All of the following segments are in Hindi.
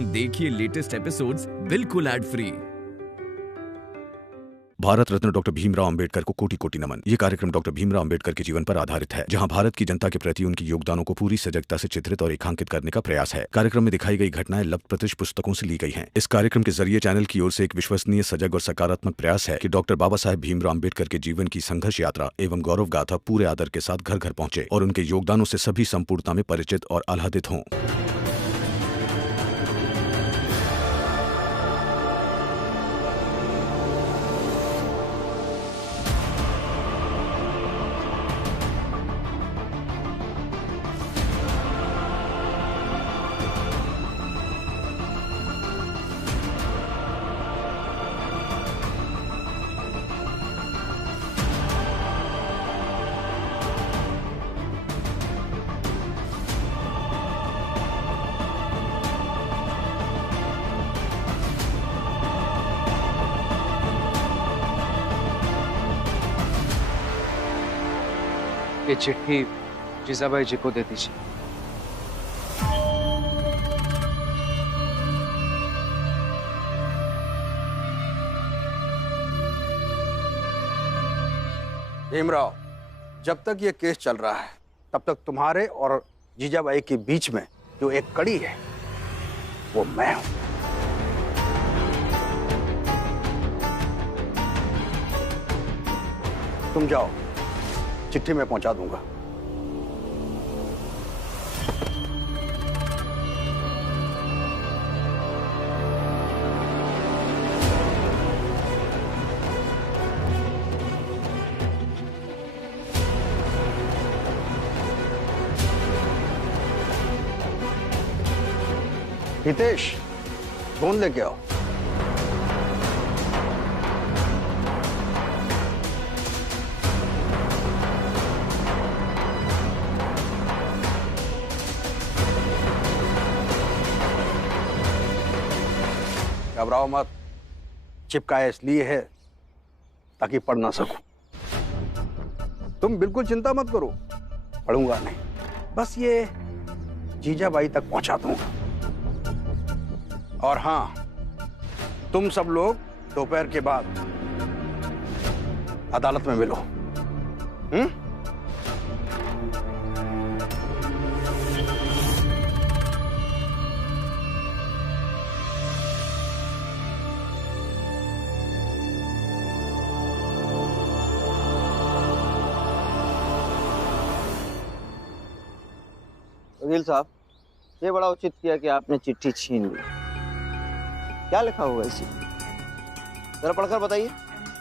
देखिए लेटेस्ट एपिसोड्स बिल्कुल ad free. Bharat Ratna doctor Bhimrao Ambedkar को कोटि कोटि नमन। ये कार्यक्रम डॉक्टर भीमराव अंबेडकर के जीवन पर आधारित है, जहां भारत की जनता के प्रति उनके योगदानों को पूरी सजगता से चित्रित और रेखांकित करने का प्रयास है। कार्यक्रम में दिखाई गई घटनाएं लब्ध पुस्तकों से ली गई हैं। इस कार्यक्रम के जरिए चैनल की ओर से एक विश्वसनीय, सजग और सकारात्मक प्रयास है कि डॉक्टर बाबा साहेब भीमराव अंबेडकर के जीवन की संघर्ष यात्रा एवं गौरव गाथा पूरे आदर के साथ घर घर पहुंचे और उनके योगदानों से सभी संपूर्णता में परिचित और आह्लादित हों। ये चिट्ठी जीजाबाई जी को दे दीजिए। भीमराव, जब तक ये केस चल रहा है तब तक तुम्हारे और जीजाबाई के बीच में जो एक कड़ी है वो मैं हूं। तुम जाओ, चिट्ठी मैं पहुंचा दूंगा। हितेश, गोंद लेके आओ। घबराओ मत, चिपकाया इसलिए है ताकि पढ़ ना सकूं। तुम बिल्कुल चिंता मत करो, पढ़ूंगा नहीं, बस ये जीजाबाई तक पहुंचा दूंगा। और हां, तुम सब लोग दोपहर के बाद अदालत में मिलो। वकील साहब, ये बड़ा उचित किया कि आपने चिट्ठी छीन ली। क्या लिखा हुआ है इसी? जरा पढ़कर बताइए।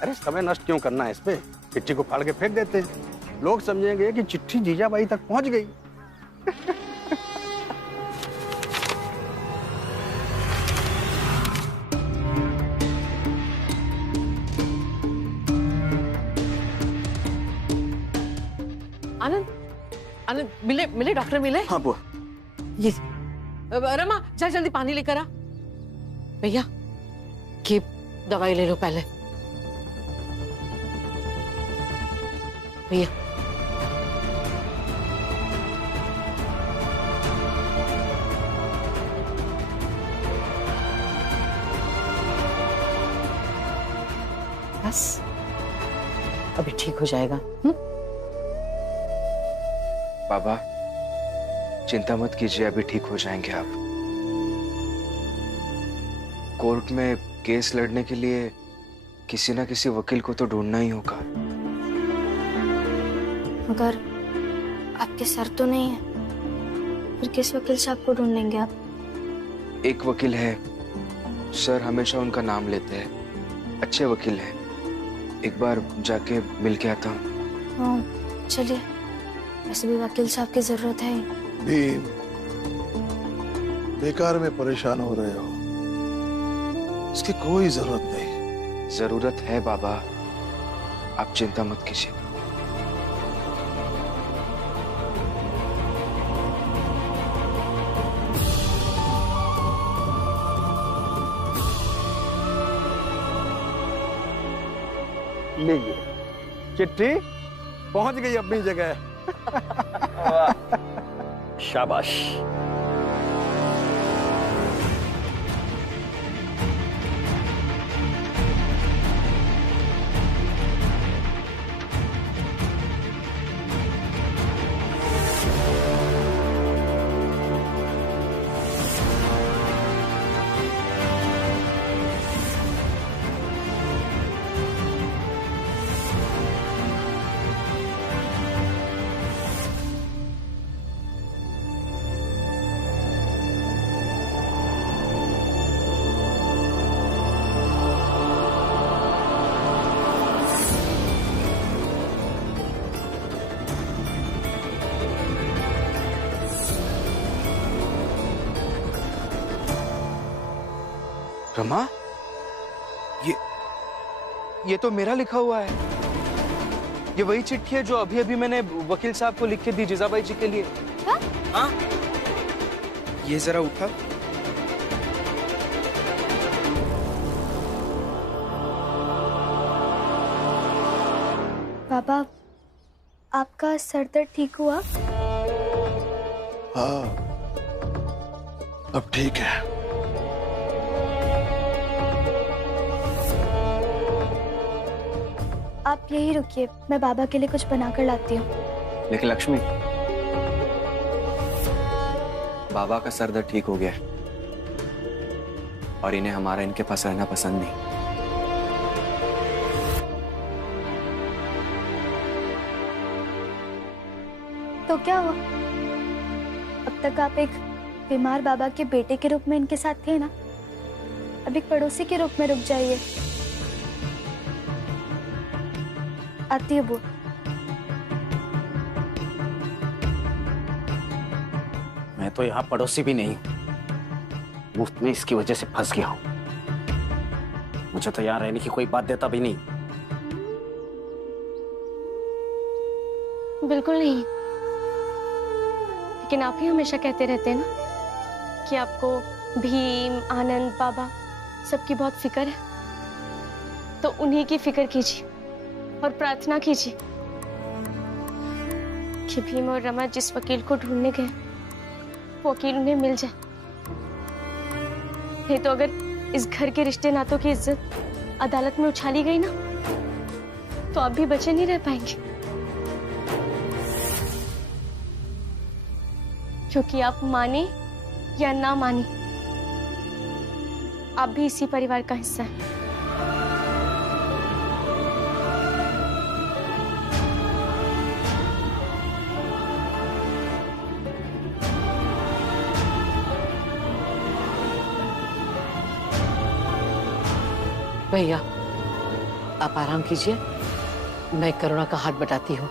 अरे समय नष्ट क्यों करना है इस पे? चिट्ठी को फाड़ के फेंक देते हैं, लोग समझेंगे कि चिट्ठी जीजाबाई तक पहुंच गई। आनंद, आनंद, मिले डॉक्टर मिले? हाँ बुआ। ये रमा, जा जल्दी पानी लेकर आ। भैया, ये दवाई ले लो पहले। भैया, बस अभी ठीक हो जाएगा। बाबा, चिंता मत कीजिए, अभी ठीक हो जाएंगे आप। कोर्ट में केस लड़ने के लिए किसी ना किसी वकील को तो ढूंढना ही होगा। मगर आपके सर तो नहीं है, फिर किस वकील साहब को ढूंढेंगे आप? एक वकील है, सर हमेशा उनका नाम लेते हैं, अच्छे वकील हैं। एक बार जाके मिल के आता हूँ। हाँ, चलिए। वैसे भी वकील साहब की जरूरत है। भीम, बेकार में परेशान हो रहे हो, इसकी कोई जरूरत नहीं। जरूरत है बाबा, आप चिंता मत कीजिए। लीजिए, चिट्ठी पहुंच गई अपनी जगह। शाबाश। रमा, ये तो मेरा लिखा हुआ है। ये वही चिट्ठी है जो अभी अभी मैंने वकील साहब को लिख के दी जिजाबाई जी के लिए। हाँ, ये जरा उठा। पापा, आपका सर दर्द ठीक हुआ? हाँ, अब ठीक है। आप यही रुकिए, मैं बाबा के लिए कुछ बनाकर लाती हूँ। लेकिन लक्ष्मी, बाबा का सर दर्द ठीक हो गया है और इन्हें हमारा इनके पास रहना पसंद नहीं। तो क्या हुआ? अब तक आप एक बीमार बाबा के बेटे के रूप में इनके साथ थे ना, अब एक पड़ोसी के रूप में रुक जाइए। आती है बुआ। मैं तो यहाँ पड़ोसी भी नहीं, मुफ्त में इसकी वजह से फंस गया हूँ। मुझे तो यहाँ रहने की कोई बाध्यता भी नहीं। बिल्कुल नहीं, लेकिन आप ही हमेशा कहते रहते हैं ना कि आपको भीम, आनंद, बाबा सबकी बहुत फिक्र है, तो उन्हीं की फिक्र कीजिए और प्रार्थना कीजिए कि भीम और रमा जिस वकील को ढूंढने गए वो वकील उन्हें मिल जाए। नहीं तो अगर इस घर के रिश्ते नातों की इज्जत अदालत में उछाली गई ना, तो आप भी बचे नहीं रह पाएंगे, क्योंकि आप माने या ना माने, आप भी इसी परिवार का हिस्सा हैं। भैया, आप आराम कीजिए, मैं करुणा का हाथ बटाती हूँ।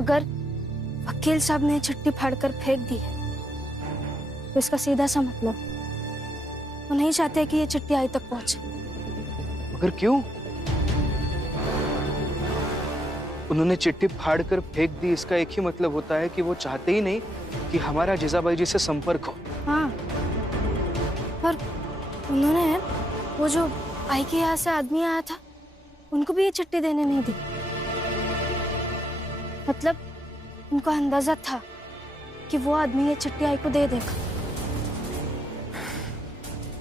अगर वकील साहब ने चिट्ठी फाड़कर फेंक दी है तो इसका सीधा सा मतलब वो नहीं चाहते कि ये चिट्ठी आई तक पहुंचे। मगर क्यों? उन्होंने चिट्ठी फाड़कर फेंक दी, इसका एक ही मतलब होता है कि वो चाहते ही नहीं कि हमारा जिजाबाई जी से संपर्क हो। हाँ, पर उन्होंने वो जो आई के यहाँ से आदमी आया था उनको भी ये चिट्ठी देने नहीं दी। मतलब उनको अंदाजा था कि वो आदमी ये चिट्ठी आई को दे देगा।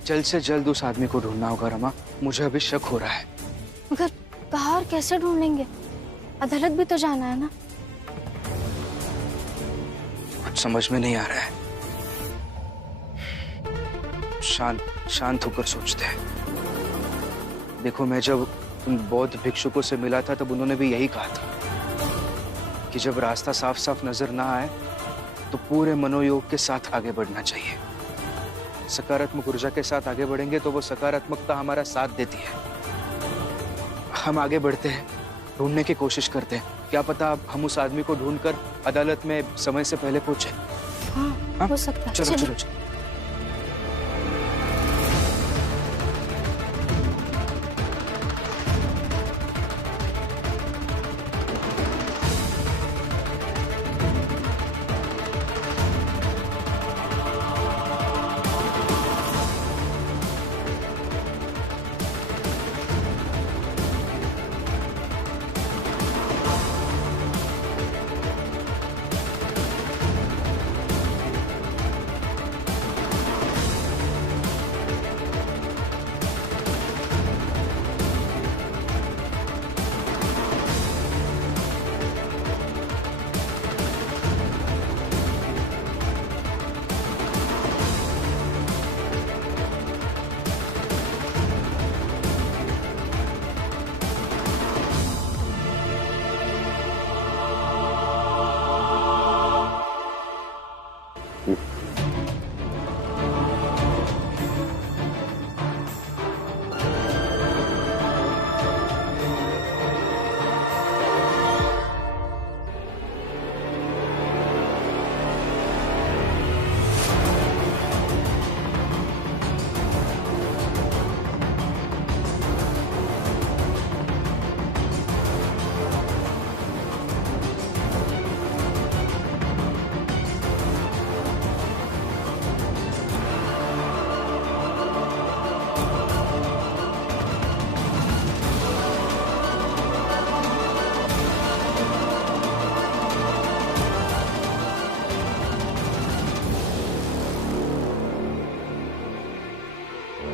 जल्द से जल्द उस आदमी को ढूंढना होगा रमा, मुझे अभी शक हो रहा है। मगर कहाँ और कैसे ढूंढेंगे? अदालत भी तो जाना है ना। कुछ समझ में नहीं आ रहा है। शांत होकर सोचते हैं। देखो, मैं जब उन बौद्ध भिक्षुकों से मिला था तब उन्होंने भी यही कहा था कि जब रास्ता साफ साफ नजर ना आए तो पूरे मनोयोग के साथ आगे बढ़ना चाहिए। सकारात्मक ऊर्जा के साथ आगे बढ़ेंगे तो वो सकारात्मकता हमारा साथ देती है। हम आगे बढ़ते हैं, ढूंढने की कोशिश करते हैं। क्या पता हम उस आदमी को ढूंढकर अदालत में समय से पहले पहुंचे। हाँ, हो सकता है। चलो चलो चलो।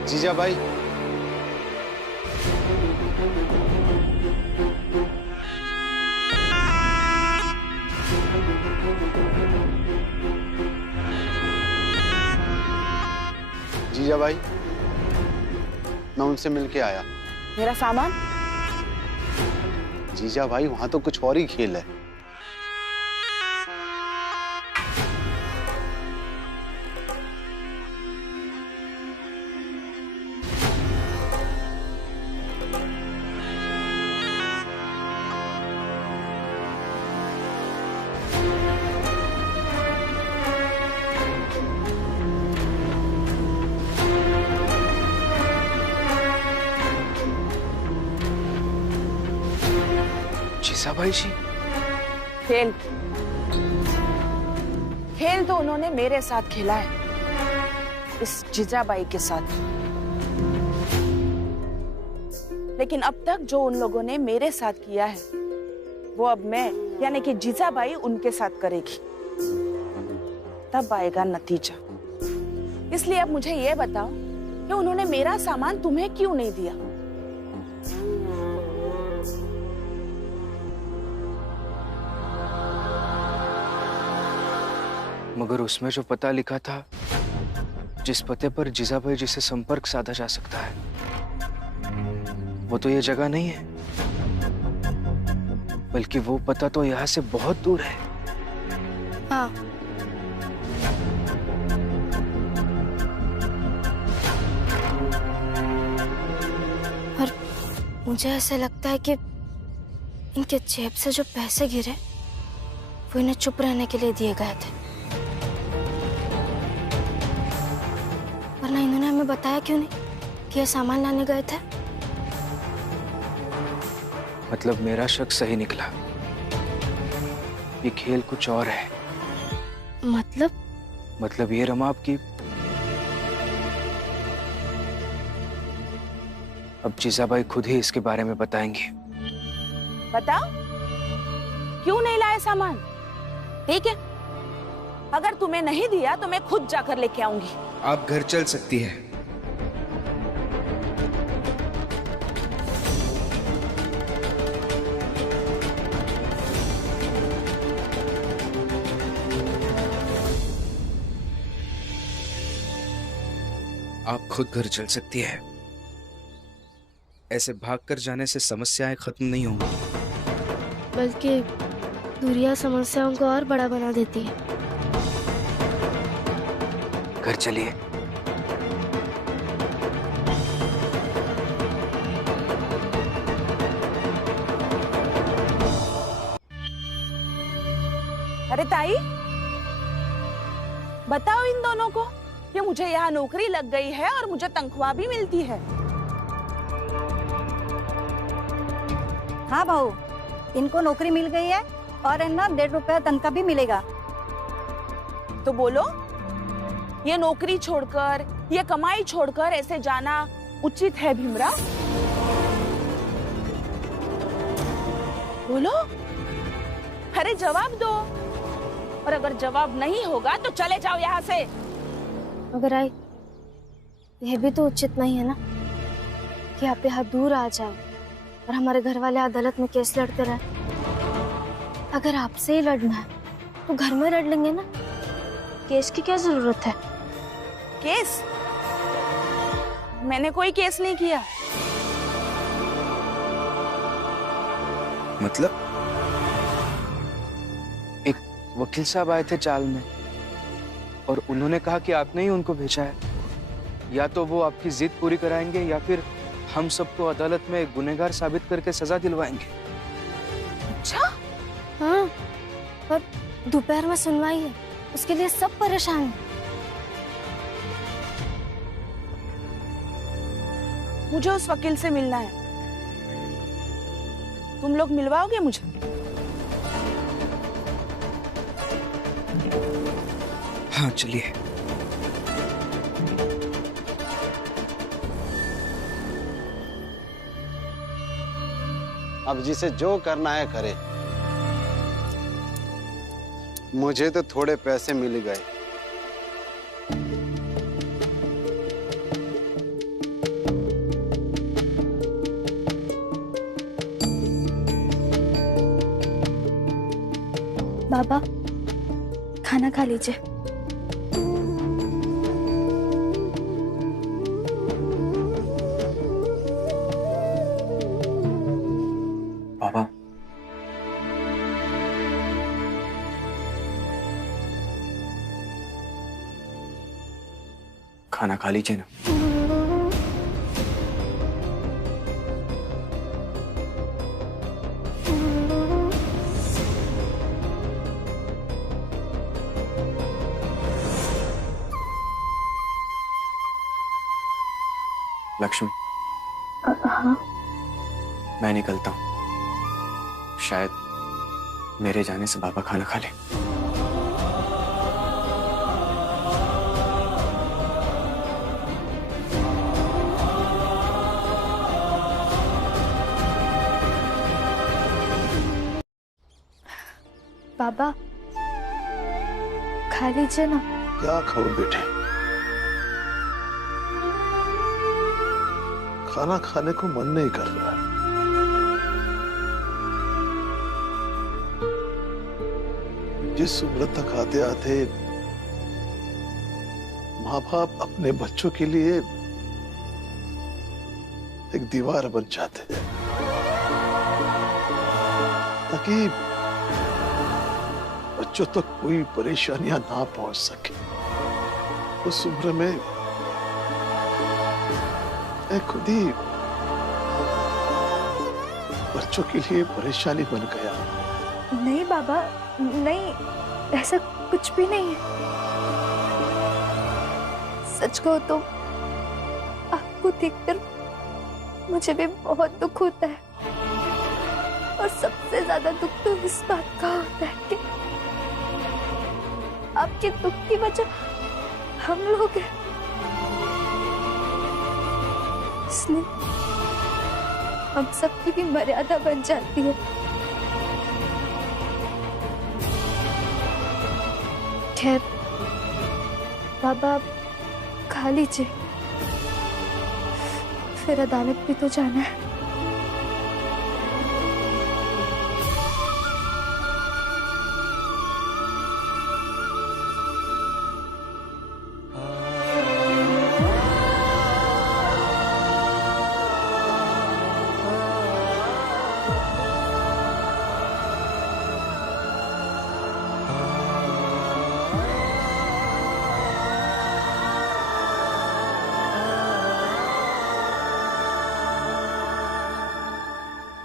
जीजा भाई, जीजा भाई, मैं उनसे मिलके आया। मेरा सामान? जीजा भाई, वहां तो कुछ और ही खेल है। भाई जी, खेल खेल तो उन्होंने मेरे साथ खेला है, इस जीजाबाई के साथ। लेकिन अब तक जो उन लोगों ने मेरे साथ किया है वो अब मैं यानी कि जीजाबाई उनके साथ करेगी, तब आएगा नतीजा। इसलिए अब मुझे ये बताओ कि उन्होंने मेरा सामान तुम्हें क्यों नहीं दिया? मगर उसमें जो पता लिखा था, जिस पते पर जीजाबाई जी से संपर्क साधा जा सकता है, वो तो ये जगह नहीं है, बल्कि वो पता तो यहाँ से बहुत दूर है। हाँ, और मुझे ऐसा लगता है कि इनके जेब से जो पैसे गिरे वो इन्हें चुप रहने के लिए दिए गए थे, वरना इन्होंने हमें बताया क्यों नहीं कि ये सामान लाने गए थे? मतलब मेरा शक सही निकला, ये खेल कुछ और है। मतलब ये रमा आपकी, अब जीजाबाई खुद ही इसके बारे में बताएंगी। बताओ, क्यों नहीं लाए सामान? ठीक है, अगर तुम्हें नहीं दिया तो मैं खुद जाकर लेके आऊंगी। आप घर चल सकती है। आप खुद घर चल सकती है। ऐसे भागकर जाने से समस्याएं खत्म नहीं होंगी, बल्कि दूरियां समस्याओं को और बड़ा बना देती है। घर चलिए। अरे ताई, बताओ इन दोनों को कि मुझे यहाँ नौकरी लग गई है और मुझे तनख्वाह भी मिलती है। हाँ बहू, इनको नौकरी मिल गई है और इन्हें 1.5 रुपया तनख्वाह भी मिलेगा। तो बोलो, ये नौकरी छोड़कर, ये कमाई छोड़कर ऐसे जाना उचित है भीमराव? बोलो, अरे जवाब दो। और अगर जवाब नहीं होगा तो चले जाओ यहाँ से। मगर आई, यह भी तो उचित नहीं है ना कि आप यहाँ दूर आ जाओ और हमारे घर वाले अदालत में केस लड़ते रहे। अगर आपसे ही लड़ना है तो घर में लड़ लेंगे ना, केस की क्या जरूरत है? केस? मैंने कोई केस नहीं किया। मतलब एक वकील साहब आए थे चाल में और उन्होंने कहा कि आपने ही उनको भेजा है। या तो वो आपकी जिद पूरी कराएंगे या फिर हम सबको अदालत में गुनहगार साबित करके सजा दिलवाएंगे। अच्छा? हाँ, और दोपहर में सुनवाई है, उसके लिए सब परेशान हैं। मुझे उस वकील से मिलना है, तुम लोग मिलवाओगे मुझे? हाँ चलिए। अब जिसे जो करना है करे। मुझे तो थोड़े पैसे मिल गए। बाबा खाना खा लीजिए। बाबा, खाना खा लीजिए ना। लक्ष्मी, हाँ? मैं निकलता हूँ। शायद मेरे जाने से बाबा खाना खा ले। बाबा खा लीजिए ना। क्या खाओ बेटे? खाना खाने को मन नहीं कर रहा। जिस उम्र तक आते आते माँ बाप अपने बच्चों के लिए एक दीवार बन जाते हैं ताकि बच्चों तक कोई परेशानियां ना पहुंच सके। उस उम्र में मैं खुद ही बच्चों के लिए परेशानी बन गया। नहीं बाबा, नहीं, ऐसा कुछ भी नहीं है। सच कहो तो आपको देखकर मुझे भी बहुत दुख होता है, और सबसे ज्यादा दुख तो इस बात का होता है कि आपके दुख की वजह हम लोग हैं। इसलिए हम सबकी भी मर्यादा बन जाती है। खैर बाबा, आप खा लीजिए, फिर अदालत भी तो जाना है।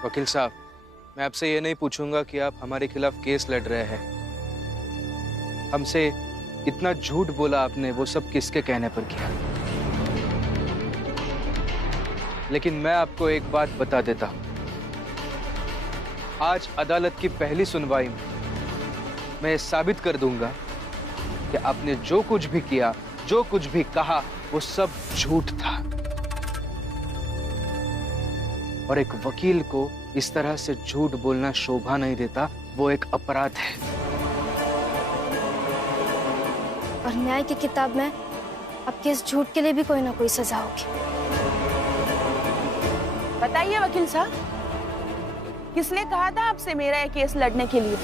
वकील साहब, मैं आपसे ये नहीं पूछूंगा कि आप हमारे खिलाफ केस लड़ रहे हैं। हमसे इतना झूठ बोला आपने, वो सब किसके कहने पर किया? लेकिन मैं आपको एक बात बता देता हूं। आज अदालत की पहली सुनवाई में मैं ये साबित कर दूंगा कि आपने जो कुछ भी किया, जो कुछ भी कहा, वो सब झूठ था। और एक वकील को इस तरह से झूठ बोलना शोभा नहीं देता, वो एक अपराध है। और न्याय की किताब में आपके इस झूठ के लिए भी कोई ना कोई सजा होगी। बताइए वकील साहब, किसने कहा था आपसे मेरा ये केस लड़ने के लिए?